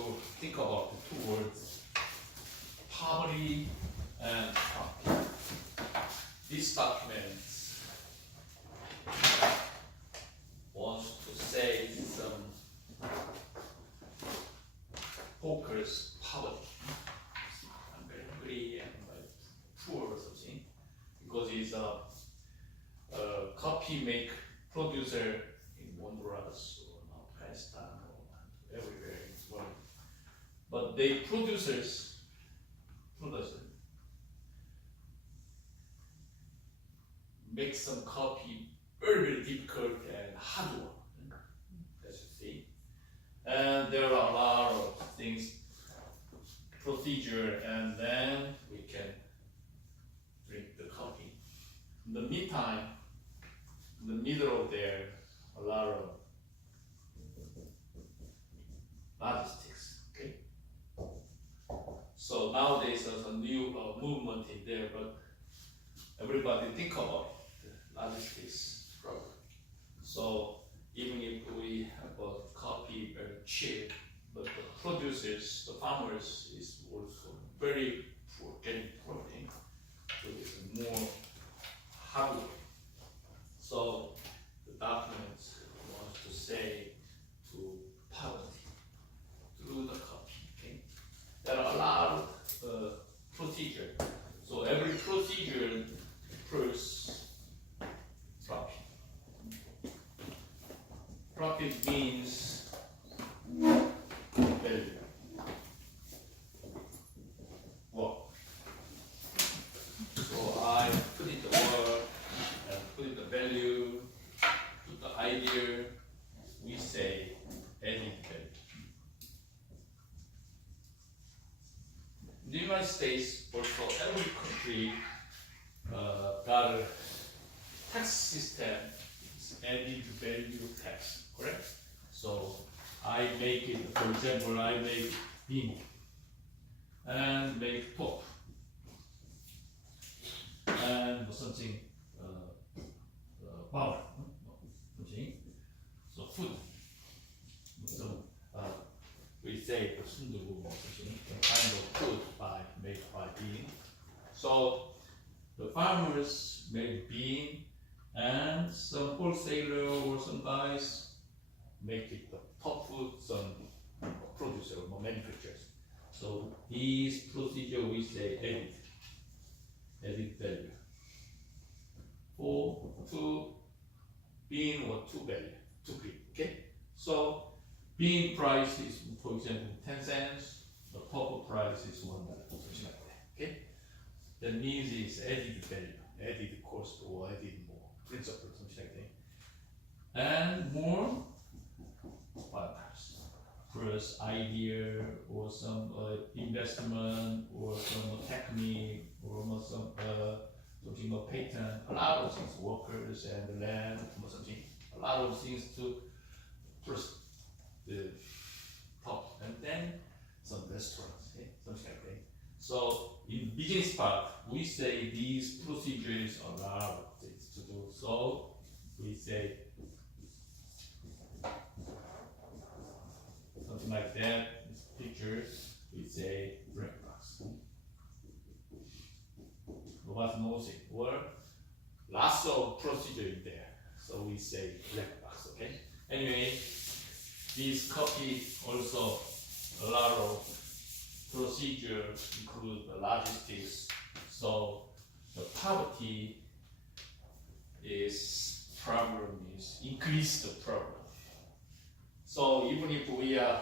to think about the two words, poverty and profit. This document wants to say some focus poverty. I'm very hungry and poor or something, because he's a coffee make producer in Honduras or Pakistan or everywhere in the world. But they producers make some coffee very, very difficult and hard work, as you see. And there are a lot of things, procedure, and then we can drink the coffee. In the meantime, in the middle of there, a lot of logistics, okay? So nowadays there's a new movement in there, but everybody think about the logistics problem. So even if we have a coffee very cheap, but the producers, the farmers is also very poor, getting protein, so it's more hard work. So the document wants to say to poverty through the coffee. Okay? There are a lot of procedure. So every procedure first profit. Profit means value. Work. So I put in the work and put in the value, put the idea, we say added value. In the United States, also every country got a tax system, it's added value tax, correct? So I make it, for example, I make bean and make pork and something power, something. So food. So we say the sundubu something, the kind of food made by bean. So the farmers make bean, and some wholesaler or some guys make it the top food, some producer or manufacturers. So these procedure we say added value. For two bean or two value, two green. Okay. So bean price is, for example, 10 cents. The purple price is $1, something like that. Okay. That means it's added value, added cost or added more principal, something like that. And more plus idea or some investment or some technique or some something of patent, a lot of things, workers and land or something, a lot of things to first the top, and then some restaurants, okay? Something like that. So in business part, we say these procedures are a lot of things to do. So we say something like that. This picture, we say black box. Nobody knows it. Or lots of procedure in there. So we say black box. Okay. Anyway, this copy also a lot of procedure include the logistics. So the poverty is problem is increase the problem. So even if we are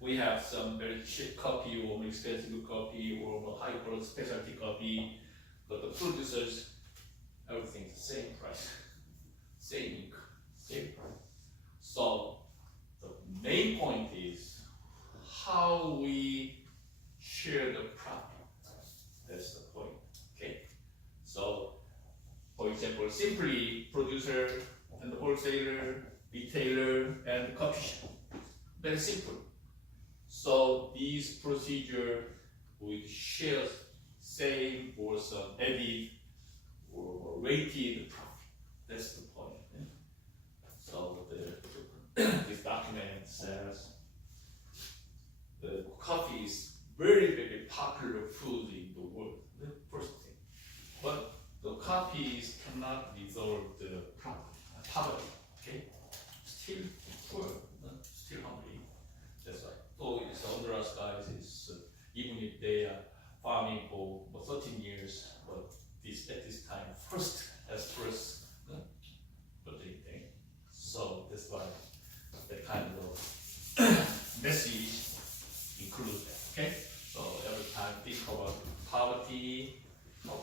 we have some very cheap coffee or more expensive coffee or more high quality specialty coffee, but the producers everything's the same price, same income, same price. So the main point is how we share the profit. That's the point. Okay. So for example, simply producer and wholesaler, retailer, and coffee shop. Very simple. So these procedure we share same or some added or rated profit. That's the point. So this document says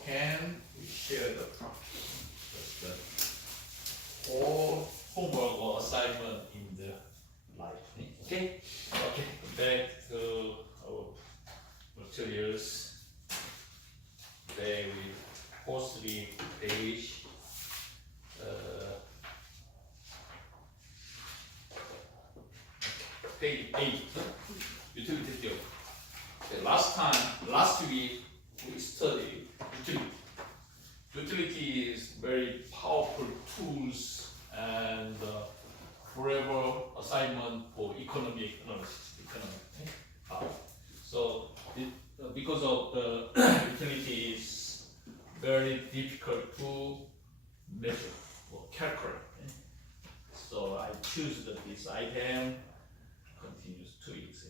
can we share the problem? That's the whole homework or assignment in the life. Okay? Okay, back to our materials. Today we post the page page 8, utility theory. Okay, last week we studied utility. Utility is very powerful tools and forever assignment for economic analysis. So because of the utility is very difficult to measure or calculate. So I choose this item continues 2 weeks.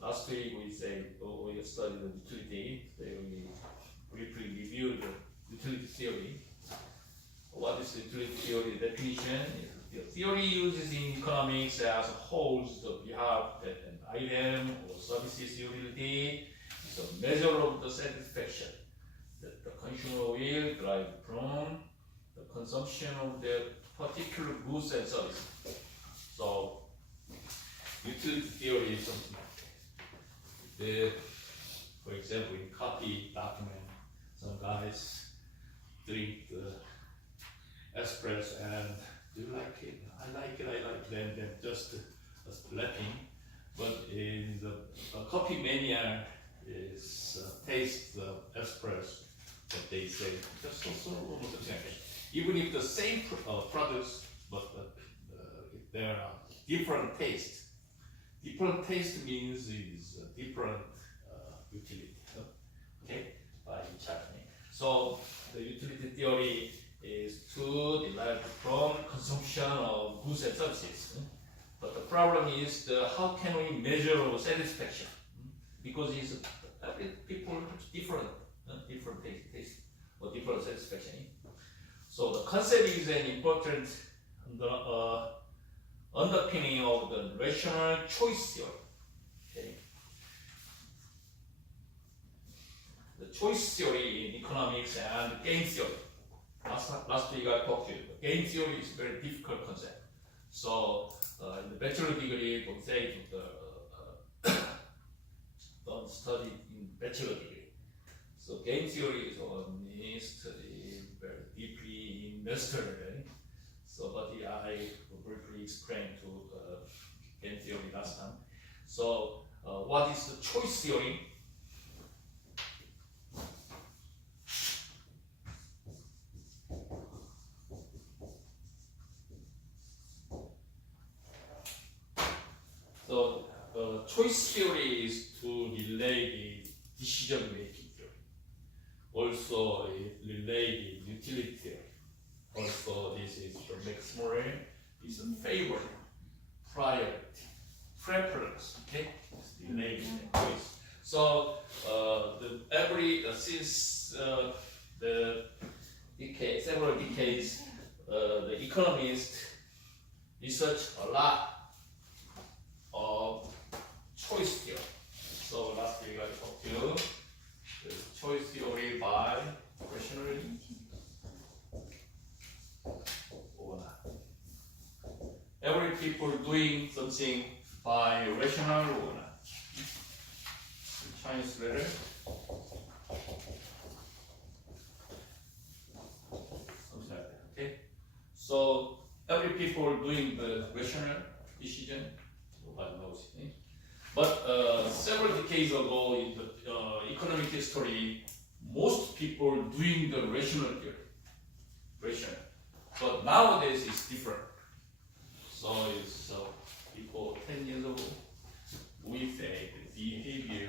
Last week we said we studied the utility. Today we briefly reviewed the utility theory. What is the utility theory definition? The theory uses in economics as holds the behalf that an item or services utility is a measure of the satisfaction that the consumer will derive from the consumption of the particular goods and services. So utility theory is something like for example, in copy document, some guys drink the espresso and do you like it? I like it, then just slapping. But in the coffee mania is taste the espresso, but they say just also almost the same. Even if the same products, but there are different tastes. Different taste means is different utility. Okay, by each item. So the utility theory is to derive from consumption of goods and services. But the problem is how can we measure satisfaction? Because every people have different taste or different satisfaction. So the concept is an important underpinning of the rational choice theory. Okay. The choice theory in economics and game theory. Last week I talked to you. Game theory is a very difficult concept. So in the bachelor degree, don't say don't study in bachelor degree. So game theory is only studied very deeply in master level. So but I briefly explained to game theory last time. So what is the choice theory? So choice theory is to relate the decision making theory. Also it relate the utility theory. Also this is the Maxwell is a favor, priority, preference. Okay, it's related choice. So since the several decades, the economists research a lot of choice theory. So last week I talked to you the choice theory by rationality or not. Every people doing something by rational or not. Chinese letter. Something like that. Okay. So every people doing the rational decision. Nobody knows it. But several decades ago in the economic history, most people doing the rational theory. Rational. But nowadays it's different. So it's before 10 years ago, we say the behavior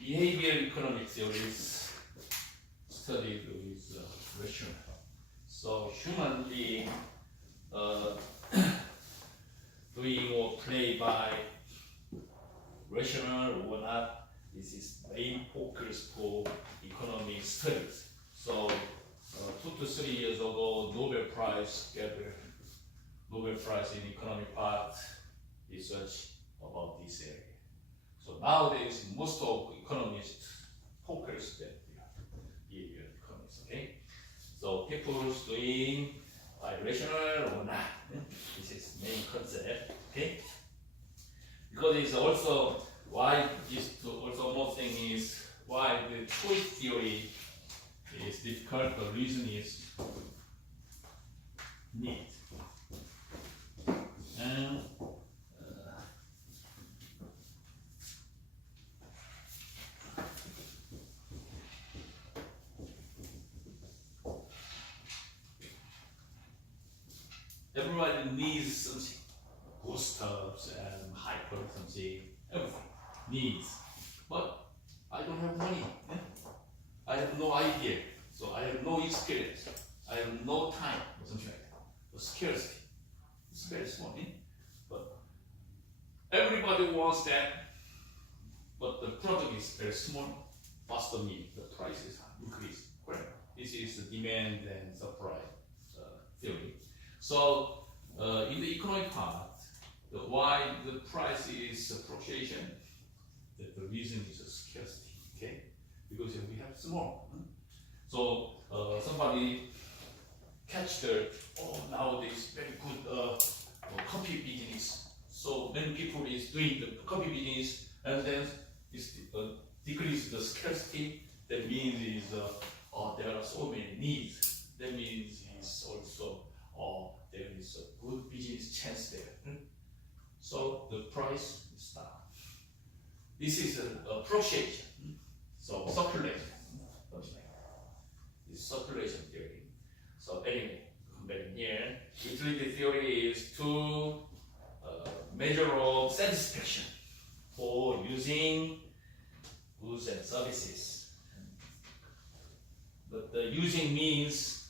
behavioral economic theories studied with rational. So human being doing or play by rational or not. This is main focus for economic studies. So 2 to 3 years ago, Nobel Prize gathered Nobel Prize in economic part research about this area. So nowadays, most of economists focus that behavior economics. Okay, so people's doing rational or not. This is main concept. Okay, because it's also why this also more thing is why the choice theory is difficult. The reason is need. And everybody needs something, bootstraps and hyper something, everything needs. But I don't have money. I have no idea. So I have no experience. I have no time or something like that. The scarcity. It's very small. But everybody wants that. But the product is very small. Faster mean the prices increase. Correct. This is the demand and supply theory. So in the economic part, why the price is appreciation, the reason is a scarcity. Okay, because we have small. So somebody catch the nowadays very good coffee business. So many people is doing the coffee business, and then it's decrease the scarcity. That means is there are so many needs. That means is also there is a good business chance there. So the price is down. This is appreciation. So circulation. This circulation theory. So anyway, comparing here, utility theory is to measure of satisfaction for using goods and services. But the using means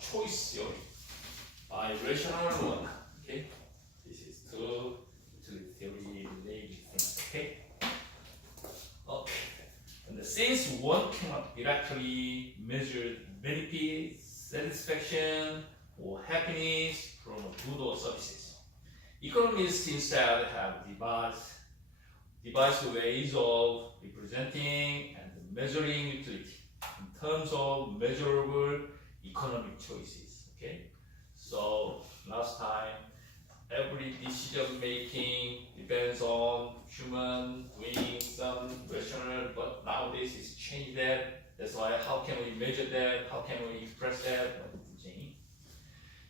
choice theory by rational one. Okay, this is two utility theory related things. Okay. Okay. And since one cannot directly measure benefit, satisfaction, or happiness from goods or services, economists instead have devised ways of representing and measuring utility in terms of measurable economic choices. Okay, so last time every decision making depends on human doing some rational, but nowadays it's changed that. That's why how can we measure that? How can we express that?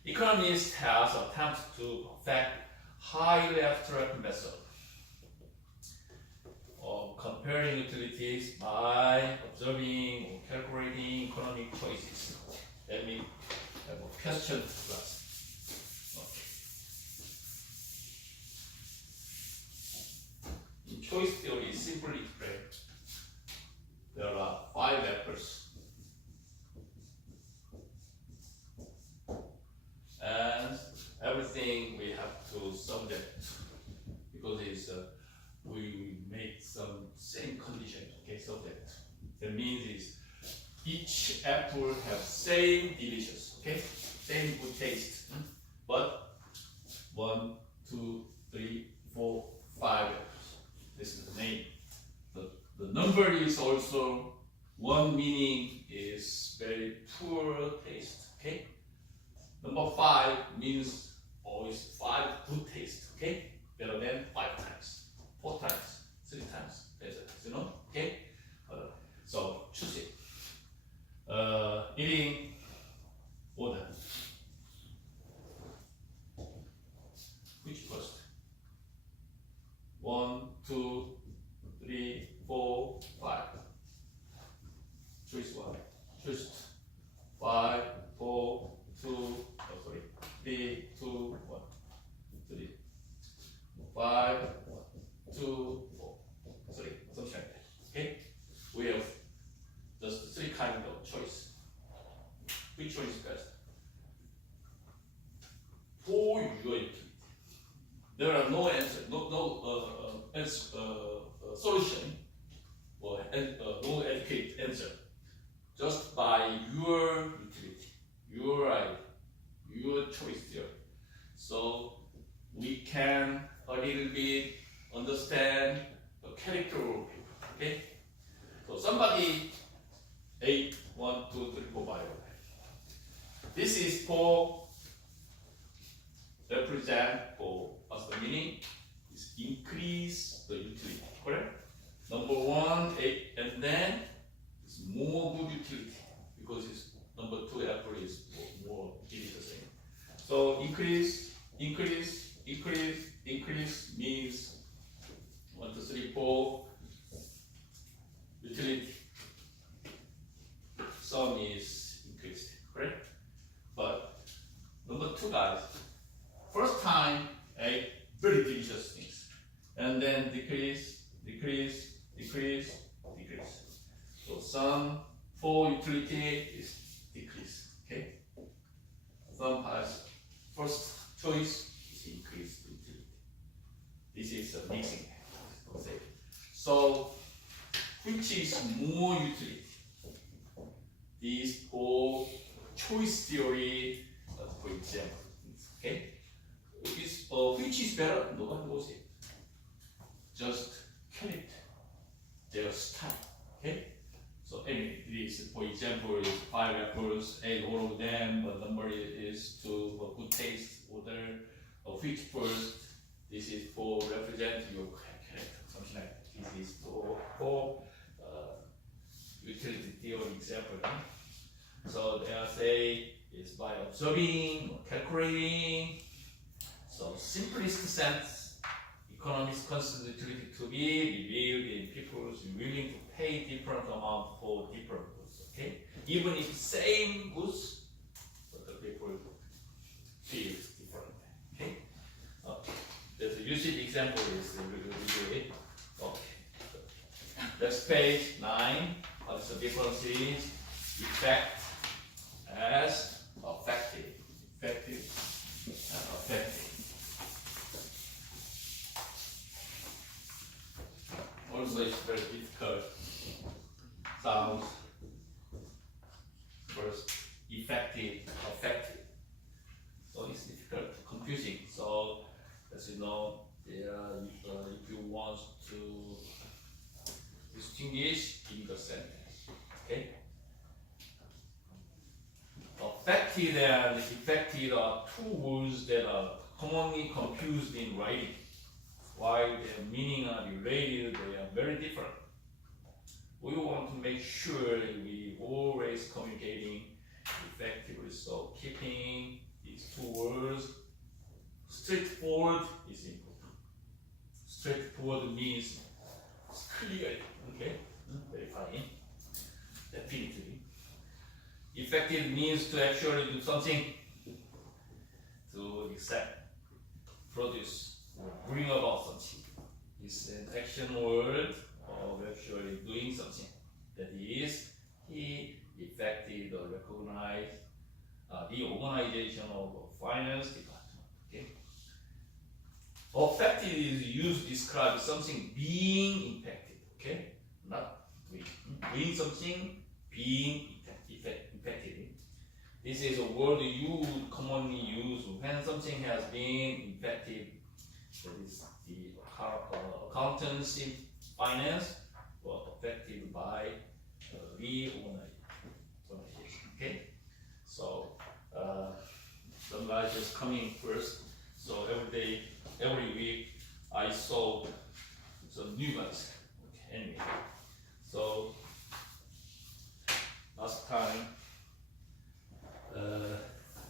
Economists have attempted to perfect highly abstract method of comparing utilities by observing or calculating economic choices. Let me have a question first. In choice theory, simply explained, there are 5 efforts. And everything we have to sum that because it's we make some same condition. Okay, so that means is each apple have same delicious. Okay, same good taste, but 1, 2, 3, 4, 5 apples. This is the name. The number is also 1, meaning is very poor taste. Okay. Number 5 means always 5 good taste. Okay, better than 5 times, 4 times, 3 times better. You know. Okay. So choose it. Eating order. Which first? 1, 2, 3, 4, 5. Choose one. Choose 5, 4, 2, 3, 2, 1, 3, 5, 2, 4, 3, something like that. Okay? We have just 3 kinds of choice. Which one is best? For your utility. There are no answer, no solution so we can a little bit understand the character of people. Okay? So somebody 8, 1, 2, 3, 4, 5. This is for represent for what's the meaning? Is increase the utility. Correct? Number 1, 8, and then it's more good utility because it's number 2 apple is more it is the same. So increase, increase, increase, increase means 1, 2, 3, 4 utility. Sum is increased, correct? But number 2 guys, first time a very delicious things, and then decrease, decrease, decrease, decrease. So sum for utility is decrease. Okay. Sum has first choice is increase utility. This is a mixing. So which is more utility? These for choice theory, for example. Okay. Which is better? Nobody knows it. Just character, their style. Okay. So anyway, this for example is 5 apples, 8 all of them, but number is to good taste order. Which first? This is for represent your character, something like that. This is for utility theory example. So they are say is by observing or calculating. So simplest sense, economists consider utility to be revealed in people's willing to pay different amount for different goods. Okay, even if same goods, but the people feel different. Okay, there's a usage example is really okay. Next page 9. What's the difference is effect as effective, effective and effective. Also, it's very difficult. Sounds first effective, effective. So it's difficult, confusing. So as you know, if you want to distinguish in the sentence, okay? Effective and effective are two words that are commonly confused in writing. While their meaning are related, they are very different. We want to make sure we always communicating effectively. So keeping these two words straightforward is important. Straightforward means clear. Okay, verifying. Definitely. Effective means to actually do something, to accept, produce, or bring about something. It's an action word of actually doing something. That is, he effected or recognized the organization of a finance department. Okay. Effective is used to describe something being impacted. Okay, not doing. Doing something, being effective. This is a word you would commonly use when something has been impacted. That is the accountancy, finance, were affected by reorganization. Okay, so some guys just coming first. So every week, I saw some new guys. Okay, anyway, so last time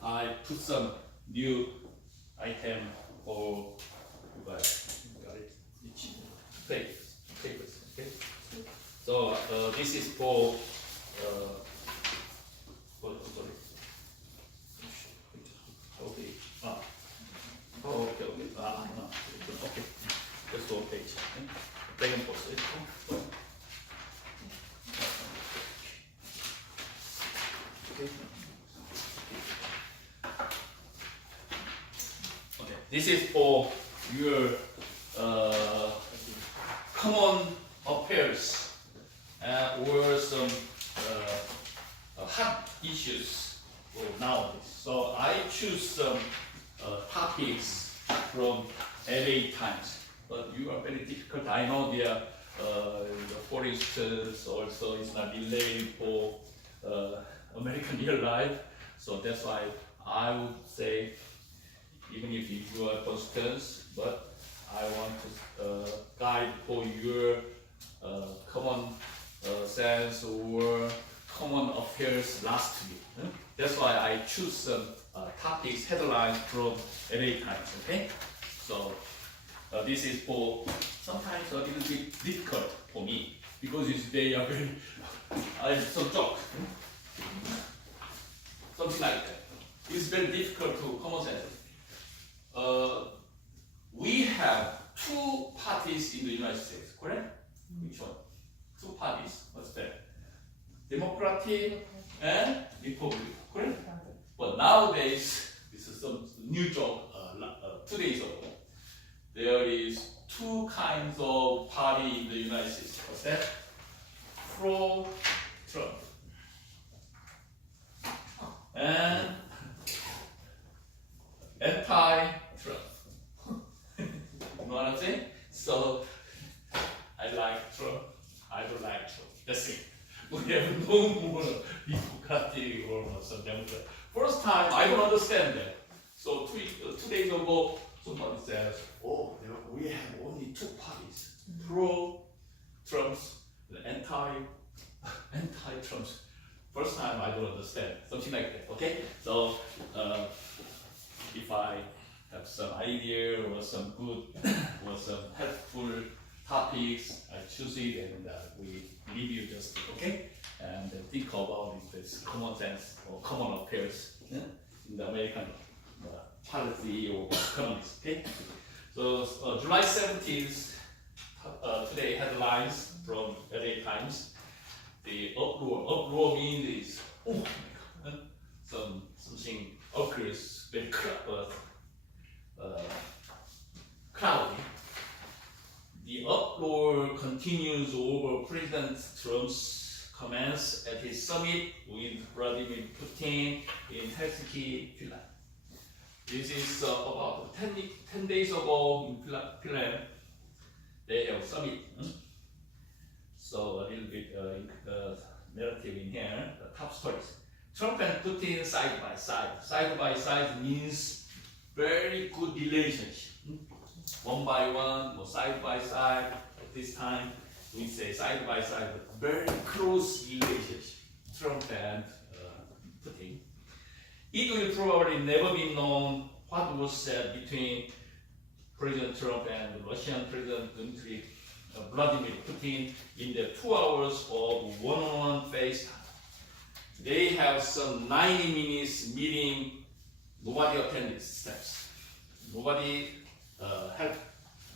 I put some new item for you guys. Got it? Each papers. Okay. So this is for sorry. Okay. Okay. No. Okay. Just one page. Second post it. Okay. This is for your common affairs or some hot issues for nowadays. So I choose some topics from LA Times. But you are very difficult. I know the foresters also is not delayed for American real life. So that's why I would say, even if you are consultants, but I want to guide for your common sense or common affairs last week. That's why I choose some topics, headlines from LA Times. Okay, so this is for sometimes a little bit difficult for me because they are very. I have some joke, something like that. It's very difficult to common sense. We have two parties in the United States, correct? Which one? Two parties. What's that? Democratic and Republican, correct? But nowadays, this is some new joke. 2 days ago, there is two kinds of party in the United States. What's that? Pro-Trump and anti-Trump. You know what I'm saying? So I like Trump. I don't like Trump. That's it. We have no more Democratic or some Democrat. First time I don't understand that. So 2 days ago, somebody says, "Oh, we have only two parties: pro-Trumps and anti-Trumps." First time I don't understand something like that. Okay, so if I have some idea or some good or some helpful topics, I choose it and we leave you just okay, and think about it as common sense or common affairs in the American policy or economics. Okay, so July 17th, today headlines from LA Times. The uproar means oh my God, something occurs very cloudy. The uproar continues over President Trump's comments at his summit with Vladimir Putin in Helsinki, Finland. This is about 10 days ago in Finland. They have summit. So a little bit narrative in here. The top stories. Trump and Putin side by side. Side by side means very good relationship. One by one or side by side. At this time, we say side by side, but very close relationship. Trump and Putin. It will probably never be known what was said between President Trump and Russian President Vladimir Putin in the 2 hours of one-on-one FaceTime. They have some 90 minutes meeting. Nobody attended steps. Nobody helped.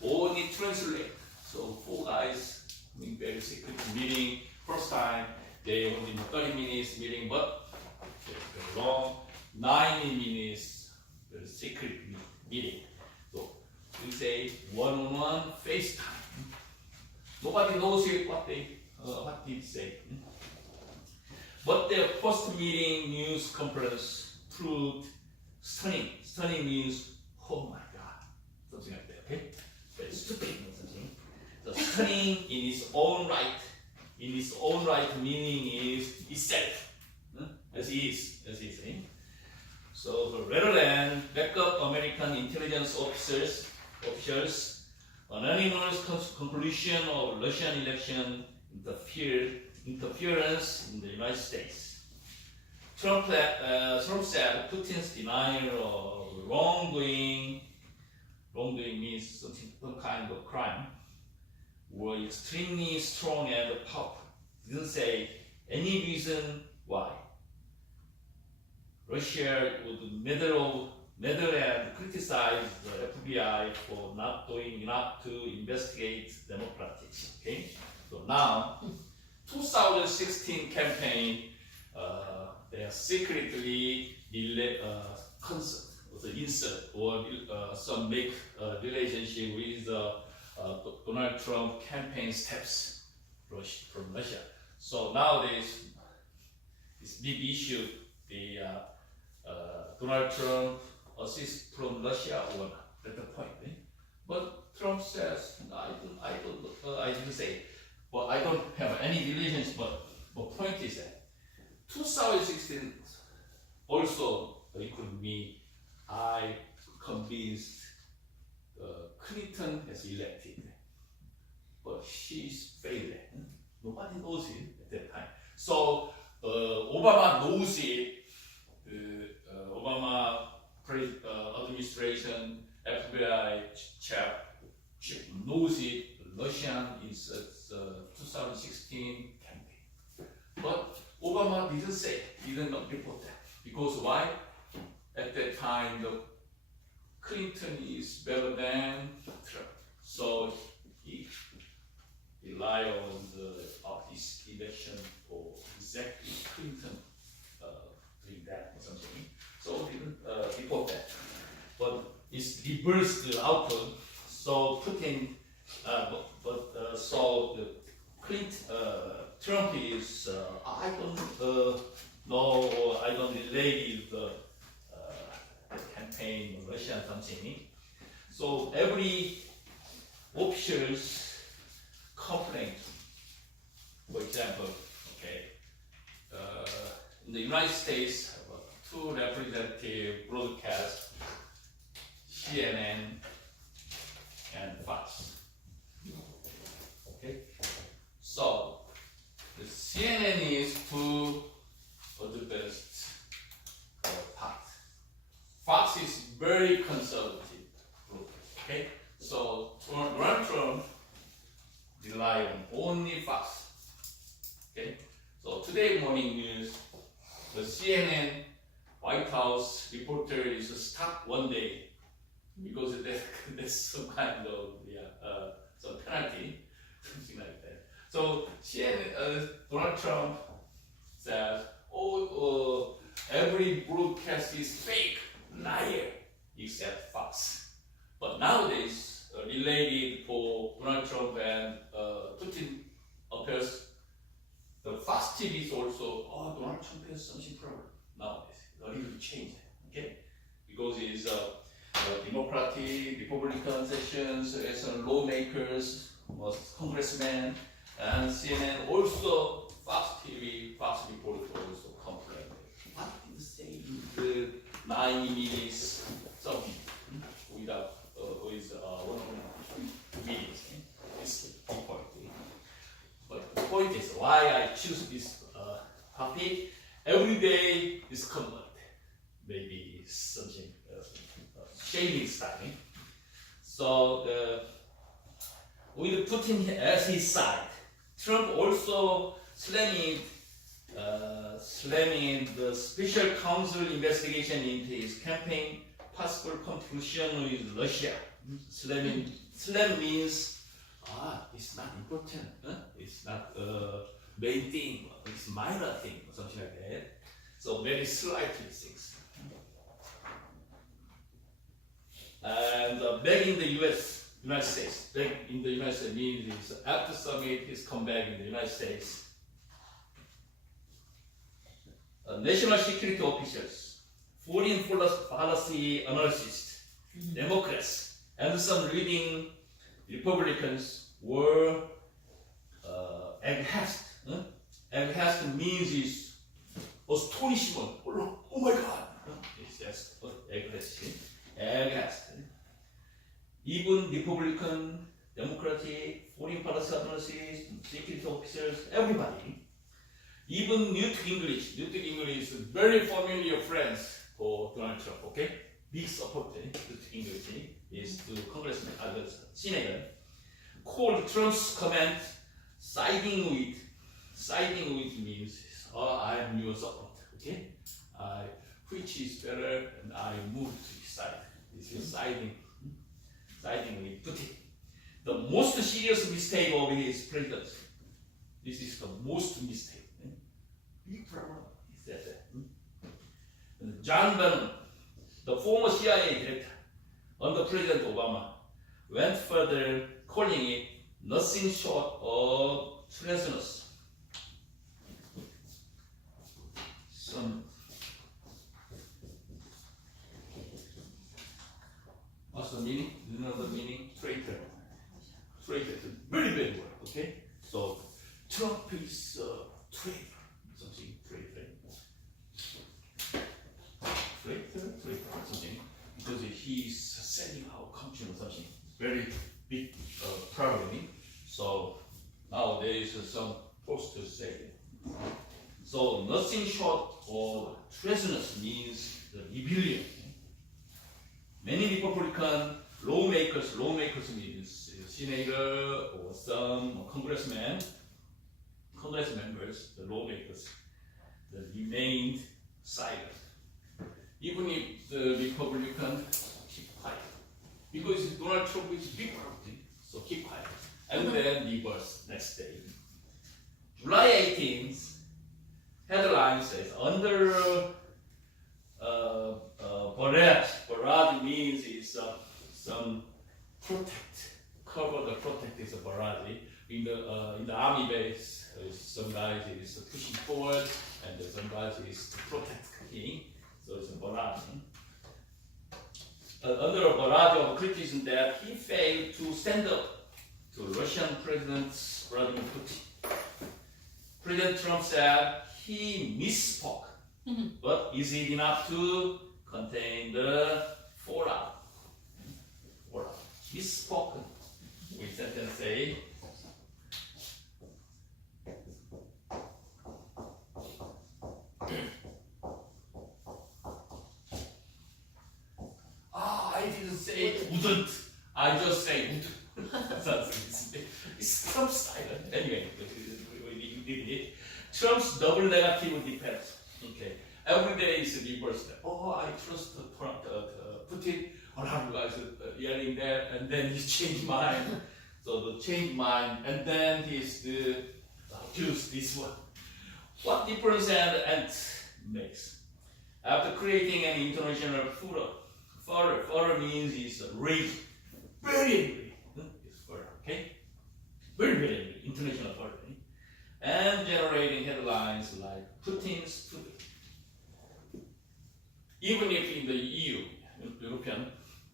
Only translate. So 4 guys doing very secret meeting. First time they only 30 minutes meeting, but very long. 90 minutes very secret meeting. So we say one-on-one FaceTime. Nobody knows it, what did say. But their first meeting news conference proved stunning. Stunning means, oh my God, something like that, okay? Very stupid or something. So stunning in its own right. In its own right, meaning is itself, as is, eh? So rather than backup American intelligence officials, anonymous conclusion of Russian election interference in the United States. Trump said Putin's denial of wrongdoing means some kind of crime, were extremely strong and powerful. Didn't say any reason why. Russia would meddle and criticize the FBI for not doing enough to investigate Democrats. Okay, so now 2016 campaign, they are secretly insert or some make relationship with Donald Trump campaign steps from Russia. So nowadays, this big issue, the Donald Trump assist from Russia or not. That's the point. But Trump says, no, I didn't say, but I don't have any relations. But point is that 2016 also it could be I convinced Clinton has elected, but she's failed. Nobody knows it at that time. So Obama knows it. Obama administration, FBI chief knows it. Russian is 2016 campaign. But Obama didn't say, didn't report that. Because why? At that time, the Clinton is better than Trump. So he rely on this election for exactly Clinton doing that or something. So didn't report that. But it's reversed the outcome. So Putin, so the Trump is I don't know, or I don't relate the campaign of Russia and something. So every officials complain. For example, in the United States, two representative broadcast, CNN and Fox. Okay, so the CNN is two of the best part. Fox is very conservative group. Okay, so Donald Trump rely on only Fox. Okay, so today morning news, the CNN White House reporter is stopped one day because there's some kind of some penalty, something like that. So CNN, Donald Trump says, every broadcast is fake, liar, except Fox. But nowadays, related for Donald Trump and Putin appears, the Fox TV is also, Donald Trump has something problem nowadays. A little change, okay? Because it's Democratic, Republican sessions, some lawmakers, most congressmen, and CNN also, Fox TV, Fox reporter also complain. What did say the 9 minutes something without with 1 minute? It's the point. But the point is why I choose this topic. Every day is common. Maybe something shaming style. So with Putin as his side, Trump also slamming the special counsel investigation into his campaign possible collusion with Russia. Slam means it's not important, it's not main thing, it's minor thing or something like that. So very slightly things. And back in the United States, back in the United States means after summit, he's come back in the United States. National security officials, foreign policy analysts, Democrats, and some leading Republicans were aghast. Aghast means is astonishment. Oh my God! It's just aghast. Even Republican, Democratic, foreign policy analysts, security officers, everybody. Even Newt Gingrich is very familiar friends for Donald Trump. Okay, big supporter. Newt Gingrich is to Congressman, Senator, called Trump's comment siding with means I am your support. Okay, which is better, and I move to his side. This is siding with Putin. The most serious mistake of his presidency. This is the most mistake. Big problem. He said that. John Bannon, the former CIA director under President Obama, went further, calling it nothing short of treasonous. What's the meaning? You know the meaning? Traitor. Traitor. It's a very bad word. Okay. So Trump is a traitor. Something traitor. Traitor. Something because he's selling our country or something. Very big problem. So nowadays some posters say that. So nothing short of treasonous means the rebellion. Many Republican lawmakers means senator or some congressman, Congress members, the lawmakers, that remained silent. Even if the Republican keep quiet. Because Donald Trump is big party, so keep quiet. And then reverse next day. July 18th, headline says, under barrage means is some protect, cover the protect is a barrage. In the army base, some guys is pushing forward, and some guys is protecting. So it's a barrage. Under a barrage of criticism that he failed to stand up to Russian President Vladimir Putin. President Trump said he misspoke, but is it enough to contain the fallout? Misspoken. We sentence say. I didn't say wouldn't. I just say would. It's Trump's style. Anyway, we did it. Trump's double negative defense. Okay. Every day is reversed. Oh, I trust Putin. A lot of guys yelling there, and then he changed mind. So the change mind, and then he's accused this one. What difference and makes? After creating an international furor means is rage, very angry. It's furor, okay? Very angry, international furor, and generating headlines like Putin's stupid. Even if in the EU, European,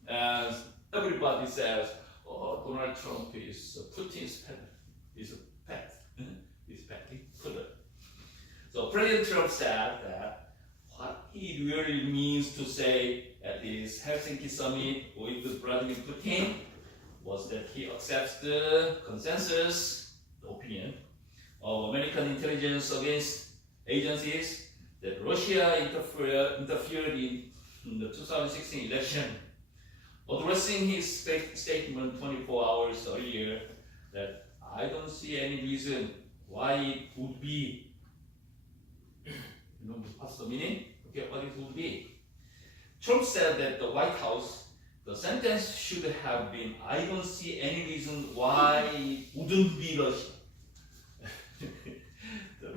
as everybody says, oh, Donald Trump is Putin's pet, is a pet, is petty Putin. So President Trump said that what he really means to say at this Helsinki summit with Vladimir Putin was that he accepts the consensus, the opinion of American intelligence against agencies that Russia interfered in the 2016 election. Addressing his statement 24 hours earlier that I don't see any reason why it would be. You know what's the meaning? Okay, what it would be. Trump said that the White House, the sentence should have been, I don't see any reason why it wouldn't be Russia.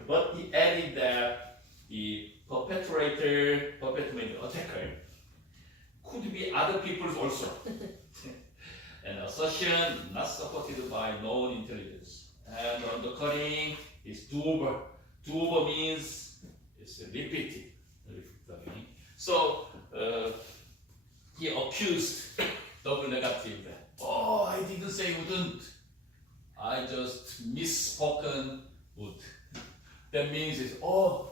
But he added that the perpetrator, attacker, could be other people also. An assertion not supported by known intelligence. And undercutting is do-over. Do-over means it's repeated. So he accused double negative that, oh, I didn't say wouldn't. I just misspoken would. That means it's, oh,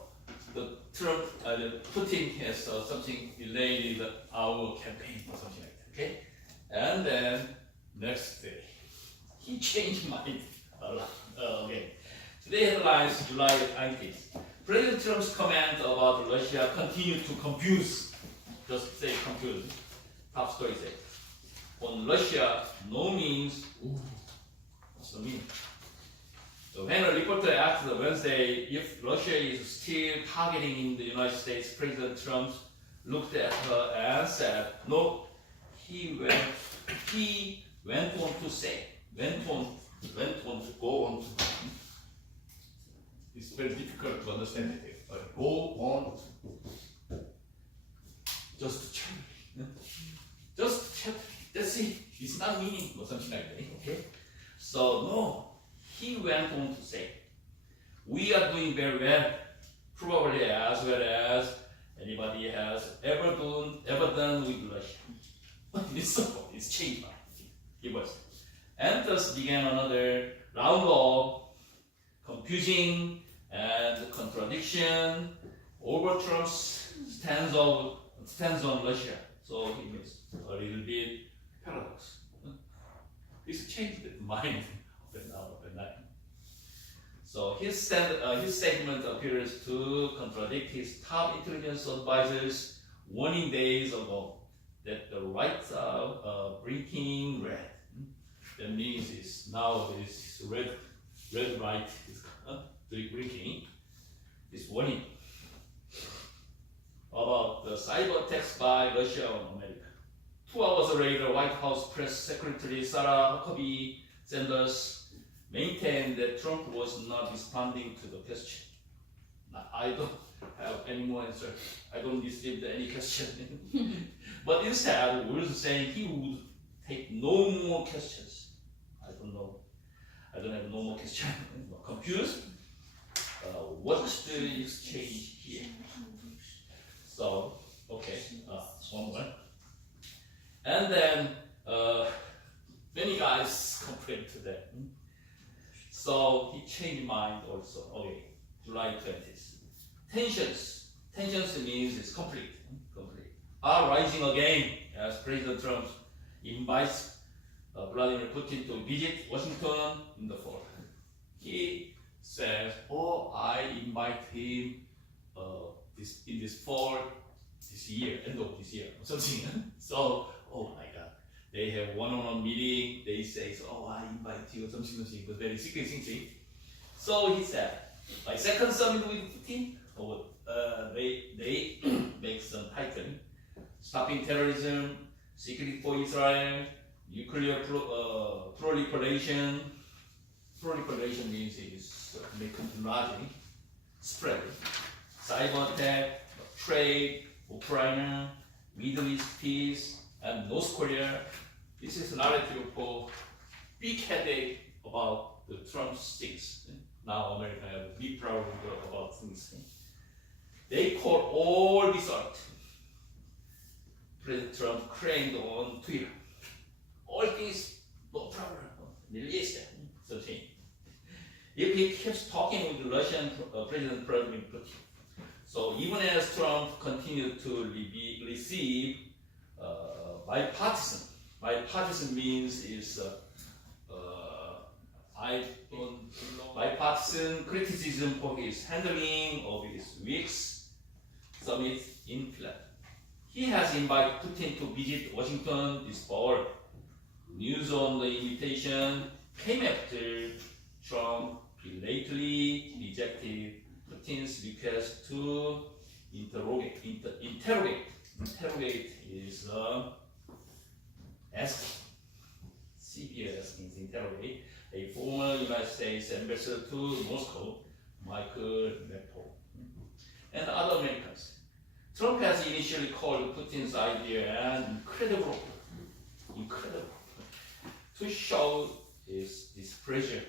the Trump, the Putin has something delayed our campaign or something like that, okay? And then next day, he changed mind a lot. Okay. Today headlines, July 19th. President Trump's comment about Russia continued to confuse, just say confuse. Top story says, on Russia, no means, what's the meaning? So when a reporter asked Wednesday if Russia is still targeting in the United States, President Trump looked at her and said, no, he went on to say, go on to. It's very difficult to understand it, but go on. Just chattering. Just chattering. That's it. It's not meaning or something like that. Okay? So no. He went on to say, we are doing very well, probably as well as anybody has ever done with Russia. It's changed by it was. And thus began another round of confusing and contradiction over Trump's stance on Russia. So it is a little bit paradox. This changed the mind of the now of the night. So his statement appears to contradict his top intelligence advisors' warning days ago that the rights are blinking red. That means is now this red light is blinking. This warning about the cyber attacks by Russia on America. 2 hours later, White House Press Secretary Sarah Huckabee Sanders maintained that Trump was not responding to the question. I don't have any more answer. I don't receive any question. But instead, was saying he would take no more questions. I don't know. I don't have no more questions. Confused? What's the exchange here? So, okay, one more. And then many guys complained to that. So he changed mind also. Okay, July 20th. Tensions means it's complete. Are rising again as President Trump invites Vladimir Putin to visit Washington in the fall. He says, "Oh, I invite him in this fall, this year, end of this year, or something." So, oh my God, they have one-on-one meeting. They say, "Oh, I invite you," or something, but very secret thing. So he said, by second summit with Putin, they make some title: stopping terrorism, security for Israel, nuclear proliferation. Proliferation means is making enlarging, spreading, cyber attack, trade, Ukraine, Middle East peace, and North Korea. This is narrative for big headache about the Trump's things. Now America have a big problem about things. They call all this out. President Trump claimed on Twitter. All things, no problem. Release them. Something. If he keeps talking with the Russian President Vladimir Putin, so even as Trump continued to receive bipartisan means is bipartisan criticism for his handling of his week's summit in Philadelphia. He has invited Putin to visit Washington this fall. News on the invitation came after Trump belatedly rejected Putin's request to interrogate. Interrogate is asking. CBS means interrogate. A former United States ambassador to Moscow, Michael Reppo, and other Americans. Trump has initially called Putin's idea an incredible, to show his displeasure.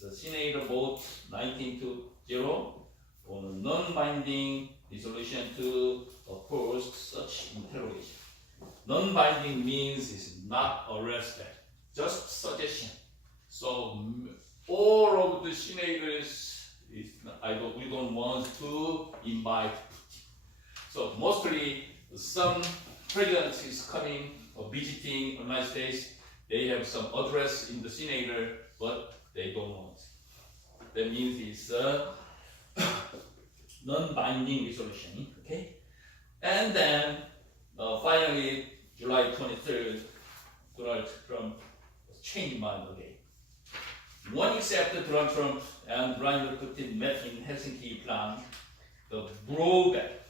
The Senate voted 19-0 on a non-binding resolution to oppose such interrogation. Non-binding means it's not arrested, just suggestion. So all of the senators, we don't want to invite Putin. So mostly some presidents is coming or visiting the United States. They have some address in the senator, but they don't want. That means it's a non-binding resolution. Okay, and then finally, July 23rd, Donald Trump changed mind again. 1 week after Donald Trump and Vladimir Putin met in Helsinki, planned the blowback.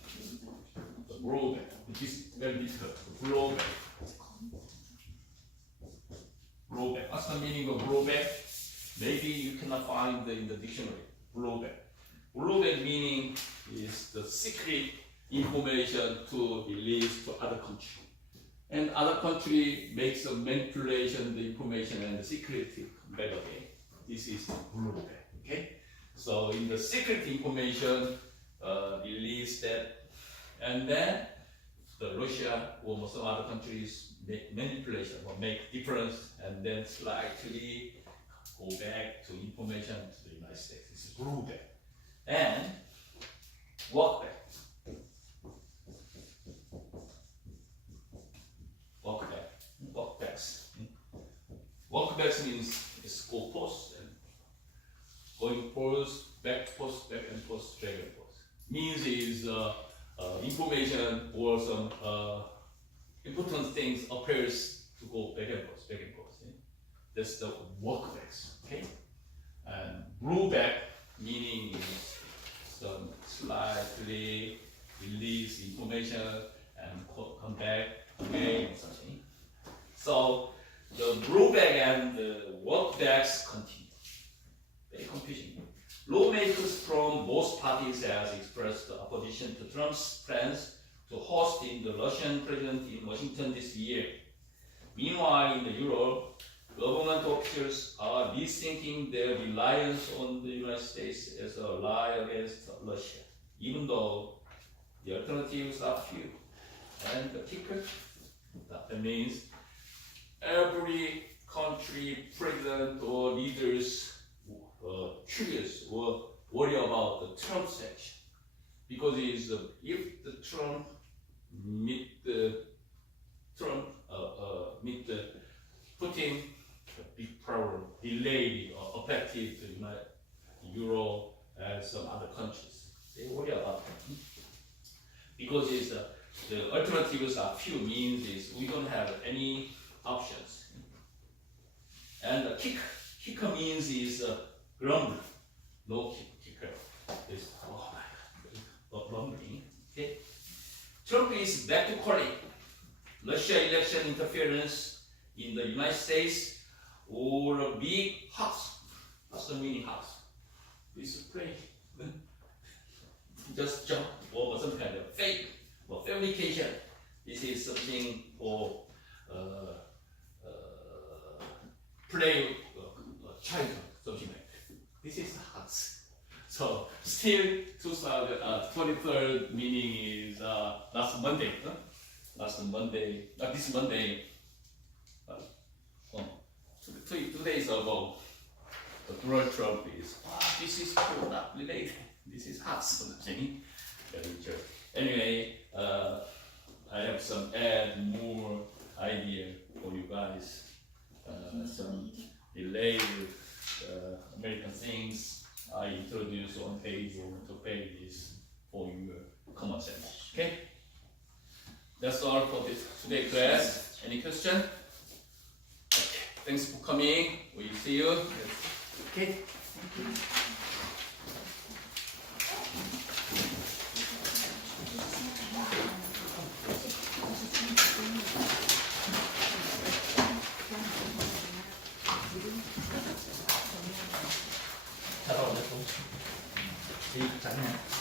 This is very difficult. Blowback. What's the meaning of blowback? Maybe you cannot find in the dictionary. Blowback. Blowback meaning is the secret information to release to other country. And other country makes a manipulation the information and the secret come back again. This is blowback. Okay? So in the secret information release that, and then the Russia or some other countries manipulation or make difference and then slightly go back to information to the United States. It's blue back. And walk back. Walkbacks. Walkbacks means it's go post and going post, back and forth, drag and forth. Means is information or some important things appears to go back and forth, back and forth. That's the walkbacks. Okay. And blue back meaning is some slightly release information and come back again or something. So the blowback and the walkbacks continue. Very confusing. Lawmakers from both parties have expressed opposition to Trump's plans to host the Russian president in Washington this year. Meanwhile, in Europe, government officials are rethinking their reliance on the United States as a ally against Russia, even though the alternatives are few. And the kicker, that means every country, president or leaders curious or worry about the Trump's action. Because if the Trump meet the Putin, a big problem, delayed or affected the Euro and some other countries. They worry about that. Because the alternatives are few, means is we don't have any options. And the kicker means is grumbling. No kicker. It's oh my god, grumbling. Okay. Trump is back to calling Russia election interference in the United States or a big house. What's the meaning house? It's a play. Just jump or some kind of fake or fabrication. This is something for play China, something like that. This is house. So still 23rd meaning is last Monday. Huh? Last Monday, not this Monday. 2 days ago, Donald Trump is this is not related. This is hot something. Anyway, I have some more idea for you guys. Some delayed American things I introduce on page or 2 pages for your common sense. Okay? That's all for today's class. Any question? Okay. Thanks for coming. We'll see you. Okay. Thank you. 잘 어울려. 되게 잘해.